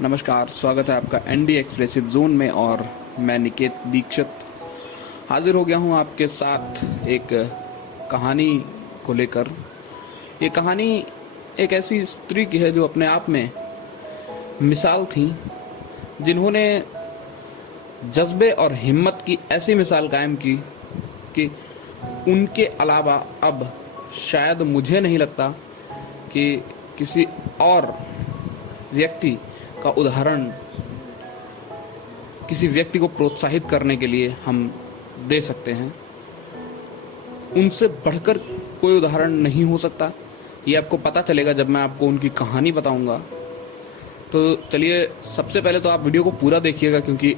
नमस्कार, स्वागत है आपका एनडी एक्सप्रेसिव जोन में। और मैं निकेत दीक्षित हाजिर हो गया हूं आपके साथ एक कहानी को लेकर। ये कहानी एक ऐसी स्त्री की है जो अपने आप में मिसाल थी, जिन्होंने जज्बे और हिम्मत की ऐसी मिसाल कायम की कि उनके अलावा अब शायद मुझे नहीं लगता कि किसी और व्यक्ति का उदाहरण किसी व्यक्ति को प्रोत्साहित करने के लिए हम दे सकते हैं। उनसे बढ़कर कोई उदाहरण नहीं हो सकता। ये आपको पता चलेगा जब मैं आपको उनकी कहानी बताऊंगा। तो चलिए, सबसे पहले तो आप वीडियो को पूरा देखिएगा, क्योंकि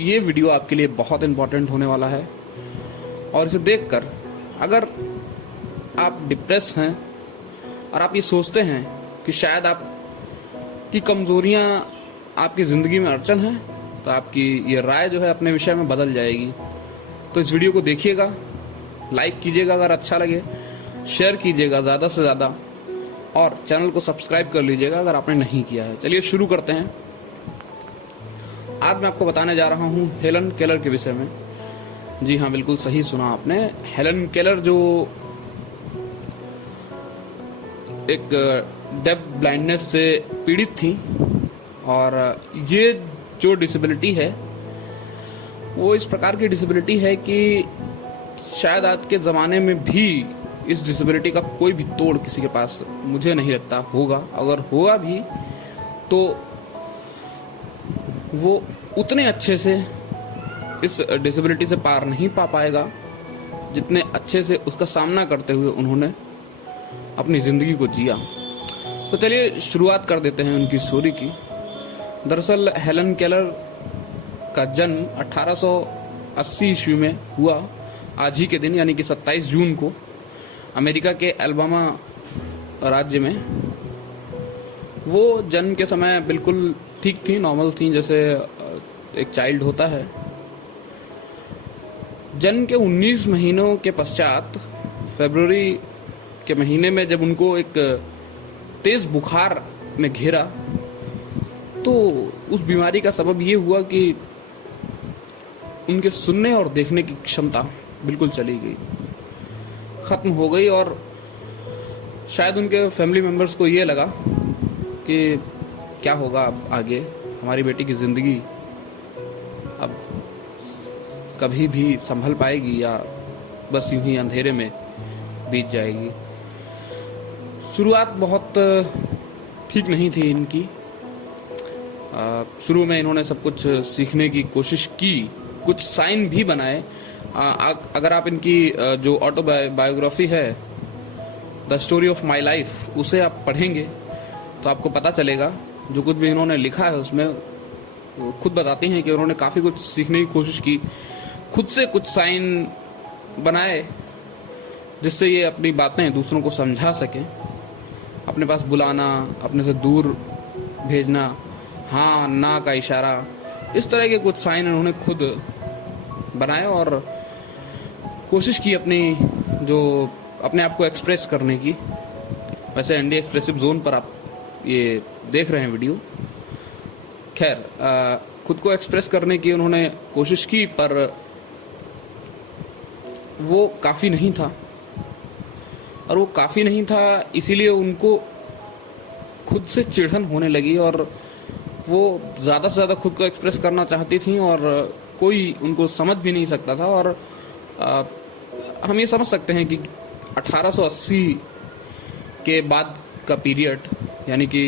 ये वीडियो आपके लिए बहुत इंपॉर्टेंट होने वाला है। और इसे देखकर अगर आप डिप्रेस हैं और आप ये सोचते हैं कि शायद आप की कमजोरियां आपकी जिंदगी में अड़चन है, तो आपकी ये राय जो है अपने विषय में बदल जाएगी। तो इस वीडियो को देखिएगा, लाइक कीजिएगा अगर अच्छा लगे, शेयर कीजिएगा ज्यादा से ज्यादा, और चैनल को सब्सक्राइब कर लीजिएगा अगर आपने नहीं किया है। चलिए शुरू करते हैं। आज मैं आपको बताने जा रहा हूं हेलन केलर के विषय में। जी हाँ, बिल्कुल सही सुना आपने। हेलन केलर जो एक डेफ ब्लाइंडनेस से पीड़ित थी, और ये जो डिसेबिलिटी है वो इस प्रकार की डिसेबिलिटी है कि शायद आज के जमाने में भी इस डिसेबिलिटी का कोई भी तोड़ किसी के पास मुझे नहीं लगता होगा। अगर होगा भी तो वो उतने अच्छे से इस डिसेबिलिटी से पार नहीं पा पाएगा जितने अच्छे से उसका सामना करते हुए उन्होंने अपनी जिंदगी को जिया। तो चलिए शुरुआत कर देते हैं उनकी स्टोरी की। दरअसल हेलन केलर का जन्म 1880 ईस्वी में हुआ, आज ही के दिन यानी कि 27 जून को, अमेरिका के अल्बामा राज्य में। वो जन्म के समय बिल्कुल ठीक थी, नॉर्मल थी, जैसे एक चाइल्ड होता है। जन्म के 19 महीनों के पश्चात फरवरी के महीने में जब उनको एक तेज बुखार ने घेरा, तो उस बीमारी का सबब ये हुआ कि उनके सुनने और देखने की क्षमता बिल्कुल चली गई, खत्म हो गई। और शायद उनके फैमिली मेंबर्स को ये लगा कि क्या होगा अब आगे, हमारी बेटी की जिंदगी अब कभी भी संभल पाएगी या बस यूं ही अंधेरे में बीत जाएगी। शुरुआत बहुत ठीक नहीं थी इनकी। शुरू में इन्होंने सब कुछ सीखने की कोशिश की, कुछ साइन भी बनाए। अगर आप इनकी जो ऑटोबायोग्राफी है, the story of my life, उसे आप पढ़ेंगे तो आपको पता चलेगा जो कुछ भी इन्होंने लिखा है उसमें खुद बताती हैं कि उन्होंने काफी कुछ सीखने की कोशिश की, खुद से कुछ साइन बनाए जिससे ये अपनी बातें दूसरों को समझा सके। अपने पास बुलाना, अपने से दूर भेजना, हाँ ना का इशारा, इस तरह के कुछ साइन इन्होंने खुद बनाए और कोशिश की अपनी जो अपने आप को एक्सप्रेस करने की। वैसे एनडी एक्सप्रेसिव जोन पर आप ये देख रहे हैं वीडियो। खैर, खुद को एक्सप्रेस करने की उन्होंने कोशिश की, पर वो काफी नहीं था। और वो काफी नहीं था इसीलिए उनको खुद से चिढ़न होने लगी, और वो ज्यादा से ज्यादा खुद को एक्सप्रेस करना चाहती थी और कोई उनको समझ भी नहीं सकता था। और हम ये समझ सकते हैं कि 1880 के बाद का पीरियड, यानी कि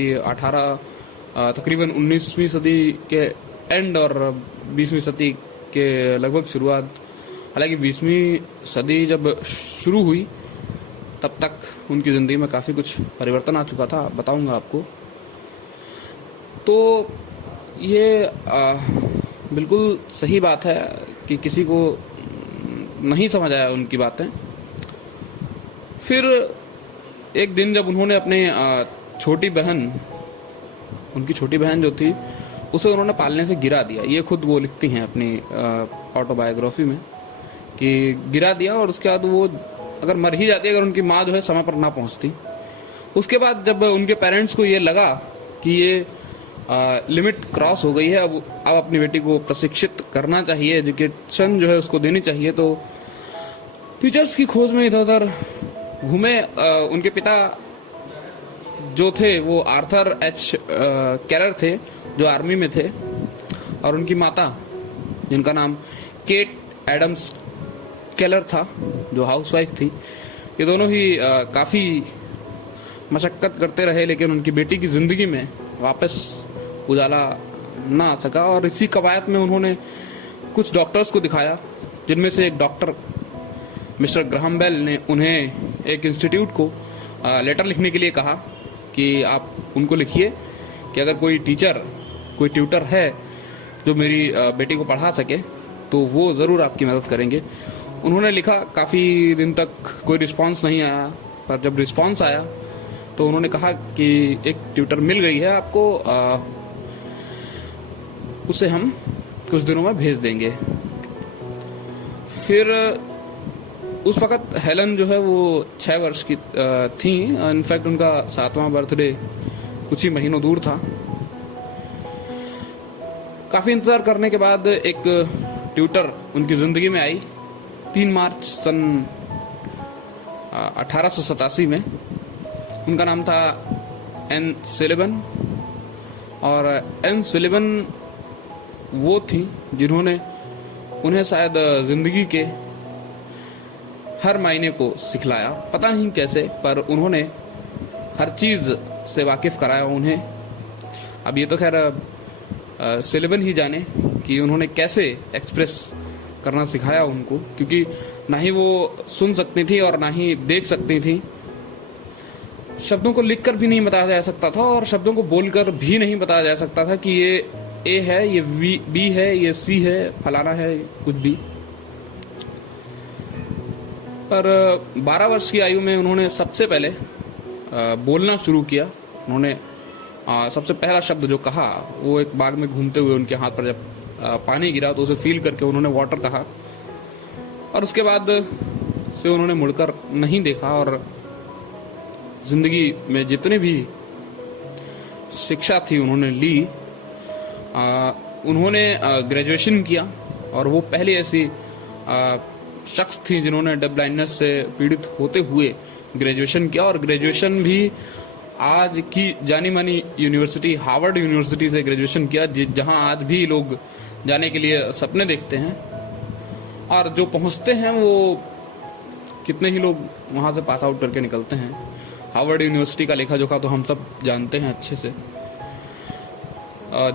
तकरीबन 19वीं सदी के एंड और 20वीं सदी के लगभग शुरुआत, हालांकि 20वीं सदी जब शुरू हुई तब तक उनकी जिंदगी में काफी कुछ परिवर्तन आ चुका था, बताऊंगा आपको। तो ये बिल्कुल सही बात है कि किसी को नहीं समझ आया उनकी बातें। फिर एक दिन जब उन्होंने अपने छोटी बहन, उनकी छोटी बहन जो थी, उसे उन्होंने पालने से गिरा दिया। ये खुद वो लिखती हैं अपनी ऑटोबायोग्राफी में कि गिरा दिया, और उसके बाद वो अगर मर ही जाती अगर उनकी माँ जो है समय पर ना पहुंचती। उसके बाद जब उनके पेरेंट्स को ये लगा कि ये लिमिट क्रॉस हो गई है। अब अपनी बेटी को प्रशिक्षित करना चाहिए, एजुकेशन जो है उसको देनी चाहिए। तो टीचर्स की खोज में इधर उधर घूमे। उनके पिता जो थे वो आर्थर एच कैलर थे, जो आर्मी में थे, और उनकी माता जिनका नाम केट एडम्स कैलर था, जो हाउसवाइफ थी। ये दोनों ही काफी मशक्कत करते रहे, लेकिन उनकी बेटी की जिंदगी में वापस उजाला ना आ सका। और इसी कवायद में उन्होंने कुछ डॉक्टर्स को दिखाया, जिनमें से एक डॉक्टर मिस्टर ग्राहम बेल ने उन्हें एक इंस्टीट्यूट को लेटर लिखने के लिए कहा कि आप उनको लिखिए कि अगर कोई टीचर, कोई ट्यूटर है जो मेरी बेटी को पढ़ा सके तो वो जरूर आपकी मदद करेंगे। उन्होंने लिखा, काफी दिन तक कोई रिस्पांस नहीं आया, पर जब रिस्पांस आया तो उन्होंने कहा कि एक ट्यूटर मिल गई है आपको, उसे हम कुछ दिनों में भेज देंगे। फिर उस वक्त हेलन जो है वो 6 वर्ष की थी। इनफैक्ट उनका 7वां बर्थडे कुछ ही महीनों दूर था। काफी इंतजार करने के बाद एक ट्यूटर उनकी जिंदगी में आई 3 मार्च सन 1887 में। उनका नाम था एन सिलिवन। और एन सिलिवन वो थी जिन्होंने उन्हें शायद जिंदगी के हर मायने को सिखलाया, पता नहीं कैसे, पर उन्होंने हर चीज से वाकिफ कराया उन्हें। अब ये तो खैर सिलिवन ही जाने कि उन्होंने कैसे एक्सप्रेस करना सिखाया उनको, क्योंकि ना ही वो सुन सकती थी और ना ही देख सकती थी। शब्दों को लिखकर भी नहीं बताया जा सकता था और शब्दों को बोलकर भी नहीं बताया जा सकता था कि ये ए है, ये बी है, ये सी है, फलाना है, कुछ भी। पर 12 वर्ष की आयु में उन्होंने सबसे पहले बोलना शुरू किया। उन्होंने सबसे पहला शब्द जो कहा वो एक बाग में घूमते हुए उनके हाथ पर जब पानी गिरा तो उसे फील करके उन्होंने वाटर कहा, और उसके बाद से उन्होंने मुड़कर नहीं देखा। और जिंदगी में जितनी भी शिक्षा थी उन्होंने ली। उन्होंने ग्रेजुएशन किया और वो पहली ऐसी शख्स थी जिन्होंने डब ब्लाइंडनेस से पीड़ित होते हुए ग्रेजुएशन किया। और ग्रेजुएशन भी आज की जानी मानी यूनिवर्सिटी हार्वर्ड यूनिवर्सिटी से ग्रेजुएशन किया, जहां आज भी लोग जाने के लिए सपने देखते हैं। और जो पहुंचते हैं वो कितने ही लोग वहां से पास आउट करके निकलते हैं। हार्वर्ड यूनिवर्सिटी का लेखा जोखा तो हम सब जानते हैं अच्छे से।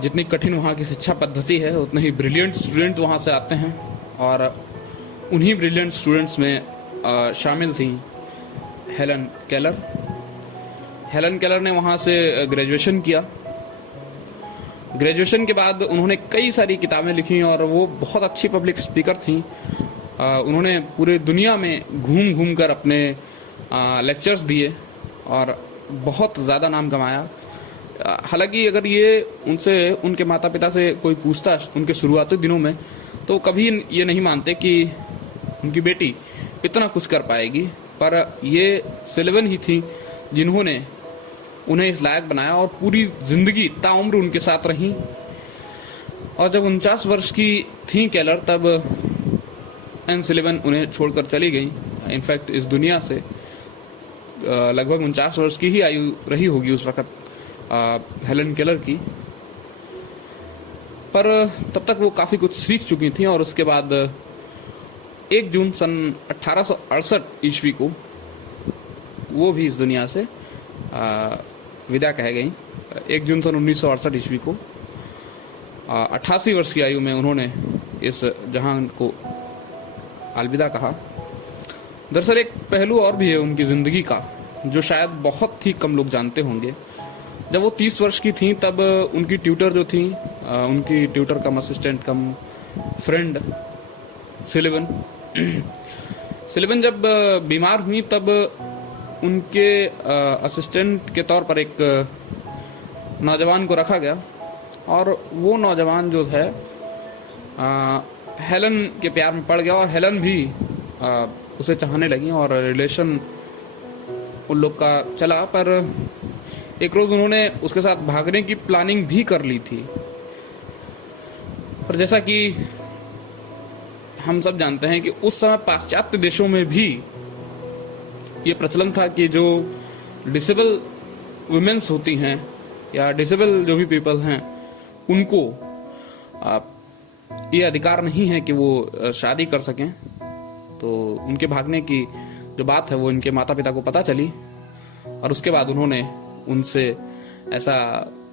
जितनी कठिन वहां की शिक्षा पद्धति है उतने ही ब्रिलियंट स्टूडेंट वहां से आते हैं। और उन्हीं ब्रिलियंट स्टूडेंट्स में शामिल थी हेलन केलर। हेलन केलर ने वहां से ग्रेजुएशन किया। ग्रेजुएशन के बाद उन्होंने कई सारी किताबें लिखी और वो बहुत अच्छी पब्लिक स्पीकर थी। उन्होंने पूरे दुनिया में घूम घूम कर अपने लेक्चर्स दिए और बहुत ज्यादा नाम कमाया। हालांकि अगर ये उनसे, उनके माता पिता से कोई पूछता उनके शुरुआती दिनों में, तो कभी ये नहीं मानते कि उनकी बेटी इतना कुछ कर पाएगी। पर ये सिलिवन ही थी जिन्होंने उन्हें इस लायक बनाया और पूरी जिंदगी ताउम्र उनके साथ रही। और जब 49 वर्ष की थी केलर, तब एन सिलिवन उन्हें छोड़कर चली गई। इनफैक्ट इस दुनिया से लगभग 49 वर्ष की ही आयु रही होगी उस वक्त हेलन केलर की। पर तब तक वो काफी कुछ सीख चुकी थी। और उसके बाद 1 जून सन 1868 ईस्वी को वो भी इस दुनिया से विदा कह गई। 1 जून सन 1968 ईस्वी को 88 वर्ष की आयु में उन्होंने इस जहान को अलविदा कहा। दरअसल एक पहलू और भी है उनकी जिंदगी का जो शायद बहुत ही कम लोग जानते होंगे। जब वो 30 वर्ष की थी तब उनकी ट्यूटर जो थी, उनकी ट्यूटर कम असिस्टेंट कम फ्रेंड सिलिवन जब बीमार हुई तब उनके असिस्टेंट के तौर पर एक नौजवान को रखा गया। और वो नौजवान जो है हेलन के प्यार में पड़ गया और हेलन भी उसे चाहने लगी और रिलेशन उन लोग का चला। पर एक रोज उन्होंने उसके साथ भागने की प्लानिंग भी कर ली थी। पर जैसा कि हम सब जानते हैं कि उस समय पाश्चात्य देशों में भी ये प्रचलन था कि जो डिसेबल वुमेन्स होती हैं या डिसेबल जो भी पीपल हैं, उनको ये अधिकार नहीं है कि वो शादी कर सकें। तो उनके भागने की जो बात है वो इनके माता पिता को पता चली और उसके बाद उन्होंने उनसे ऐसा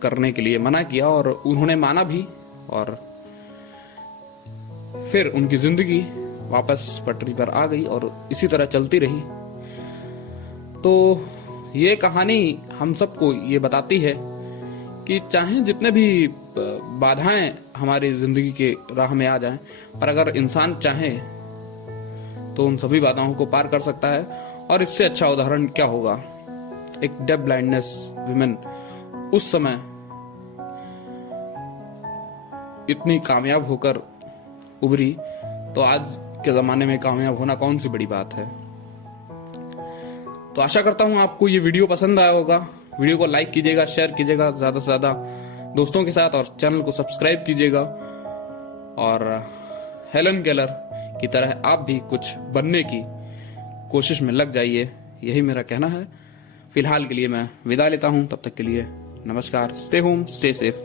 करने के लिए मना किया और उन्होंने माना भी, और फिर उनकी जिंदगी वापस पटरी पर आ गई और इसी तरह चलती रही। तो ये कहानी हम सबको ये बताती है कि चाहे जितने भी बाधाएं हमारी जिंदगी के राह में आ जाएं, पर अगर इंसान चाहे तो उन सभी बाधाओं को पार कर सकता है। और इससे अच्छा उदाहरण क्या होगा, एक डेफ ब्लाइंडनेस विमेन उस समय इतनी कामयाब होकर उभरी, तो आज के जमाने में कामयाब होना कौन सी बड़ी बात है। तो आशा करता हूं आपको ये वीडियो पसंद आया होगा। वीडियो को लाइक कीजिएगा, शेयर कीजिएगा ज्यादा से ज्यादा दोस्तों के साथ, और चैनल को सब्सक्राइब कीजिएगा। और हेलन केलर की तरह आप भी कुछ बनने की कोशिश में लग जाइए, यही मेरा कहना है। फिलहाल के लिए मैं विदा लेता हूं, तब तक के लिए नमस्कार। Stay home, stay safe.